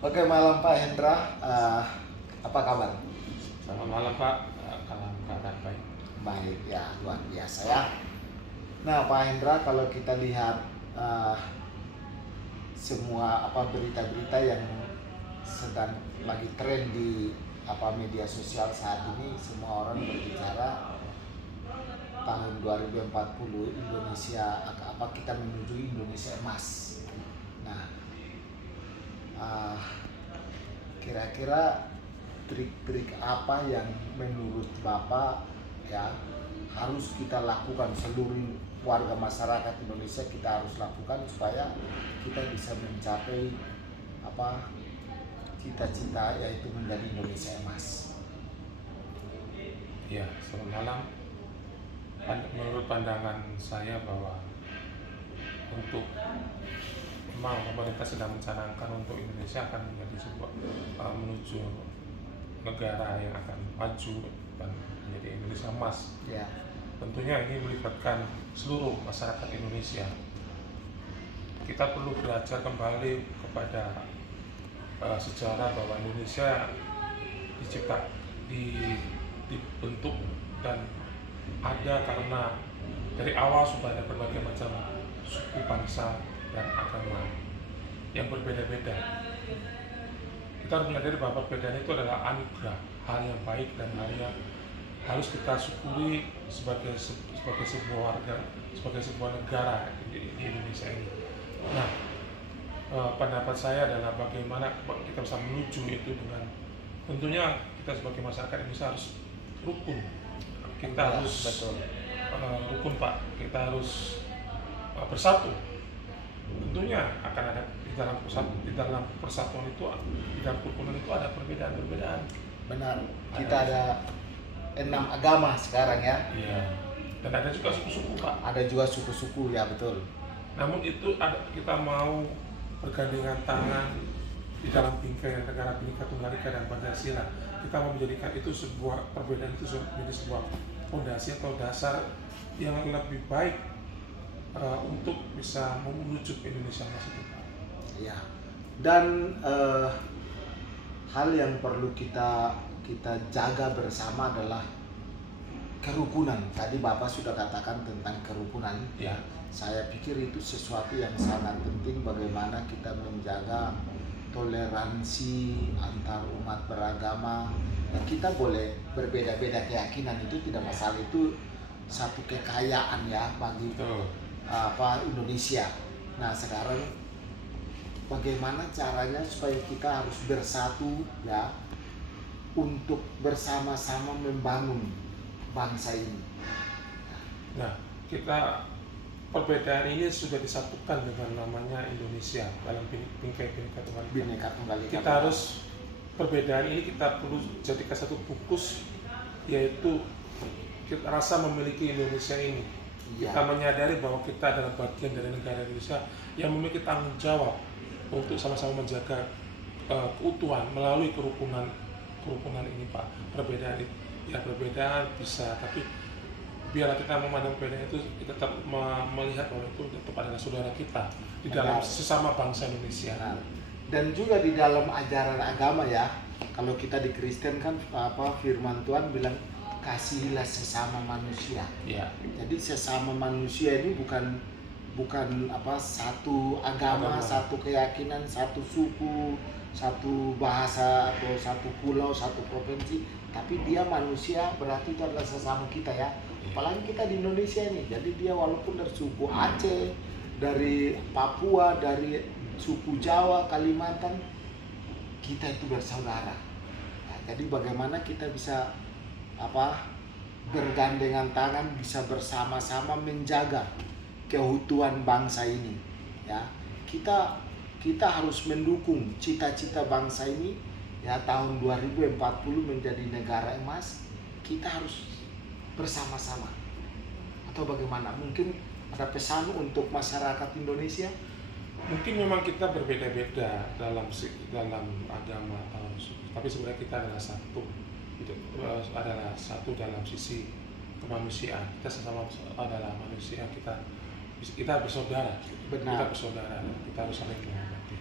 Oke, malam Pak Hendra. Apa kabar? Selamat malam Pak, dalam keadaan baik. Baik ya, luar biasa ya. Nah, Pak Hendra, kalau kita lihat eh, semua berita-berita yang sedang lagi tren di media sosial saat ini, semua orang berbicara tahun 2040 Indonesia kita menuju Indonesia emas. Nah, eh, kira-kira trik-trik apa yang menurut Bapak ya harus kita lakukan, seluruh warga masyarakat Indonesia kita harus lakukan supaya kita bisa mencapai cita-cita, yaitu menjadi Indonesia emas. Ya, selamat malam. Menurut pandangan saya bahwa untuk memang pemerintah sedang mencanangkan untuk Indonesia akan menjadi sebuah menuju negara yang akan maju dan menjadi Indonesia emas. Ya. Tentunya ini melibatkan seluruh masyarakat Indonesia. Kita perlu belajar kembali kepada sejarah bahwa Indonesia dibentuk dan ada karena dari awal sudah ada berbagai macam suku, bangsa, dan agama yang berbeda-beda. Kita harus menyadari bahwa perbedaan itu adalah anugerah, hal yang baik dan hal yang harus kita syukuri sebagai sebuah warga, sebagai sebuah negara di Indonesia ini. Nah, pendapat saya adalah bagaimana kita bisa menuju itu dengan tentunya kita sebagai masyarakat Indonesia harus rukun. Kita harus rukun Pak. Kita harus bersatu. Tentunya akan ada di dalam persatuan itu, di dalam kerukunan itu ada perbedaan-perbedaan. Benar. Kita ada 6 agama sekarang ya. Iya. Dan ada juga suku-suku Pak. Ada juga suku-suku ya, betul. Namun itu kita mau bergandengan tangan di dalam bingkai negara Bhinneka Tunggal Ika dan Pancasila. Kita mau menjadikan itu sebuah perbedaan itu menjadi sebuah fondasi atau dasar yang lebih baik untuk bisa menuju Indonesia emas itu. Ya. Dan hal yang perlu kita jaga bersama adalah kerukunan. Tadi Bapak sudah katakan tentang kerukunan. Ya. Saya pikir itu sesuatu yang sangat penting, bagaimana kita menjaga toleransi antar umat beragama. Dan kita boleh berbeda-beda keyakinan, itu tidak masalah, itu satu kekayaan ya bagi Indonesia. Nah, sekarang bagaimana caranya supaya kita harus bersatu ya untuk bersama-sama membangun bangsa ini. Nah, perbedaan ini sudah disatukan dengan namanya Indonesia dalam bingkai Bhinneka Tunggal Ika. Kita harus perbedaan ini kita perlu jadikan satu fokus, yaitu kita rasa memiliki Indonesia ini. Ya. Kita menyadari bahwa kita adalah bagian dari negara Indonesia yang memiliki tanggung jawab untuk sama-sama menjaga keutuhan melalui kerukunan ini Pak. Perbedaan bisa, tapi biarlah kita memandang perbedaan itu, kita tetap melihat bahwa itu tetap adalah saudara kita di dalam sesama bangsa Indonesia. Dan juga di dalam ajaran agama ya, kalau kita di Kristen kan firman Tuhan bilang kasihilah sesama manusia. Ya. Jadi sesama manusia ini bukan satu agama, satu keyakinan, satu suku, satu bahasa atau satu pulau, satu provinsi, tapi dia manusia, berarti itu adalah sesama kita ya. Apalagi kita di Indonesia ini. Jadi dia walaupun dari suku Aceh, dari Papua, dari suku Jawa, Kalimantan, kita itu bersaudara. Nah, jadi bagaimana kita bisa bergandengan tangan, bisa bersama-sama menjaga keutuhan bangsa ini ya. Kita harus mendukung cita-cita bangsa ini ya, tahun 2040 menjadi negara emas. Kita harus bersama-sama, atau bagaimana? Mungkin ada pesan untuk masyarakat Indonesia? Mungkin memang kita berbeda-beda dalam agama atau suku, tapi sebenarnya kita adalah satu. Itu adalah satu dalam sisi kemanusiaan. Kita sesama adalah manusia, kita bersaudara. Benar. Kita bersaudara, kita harus saling menghormati.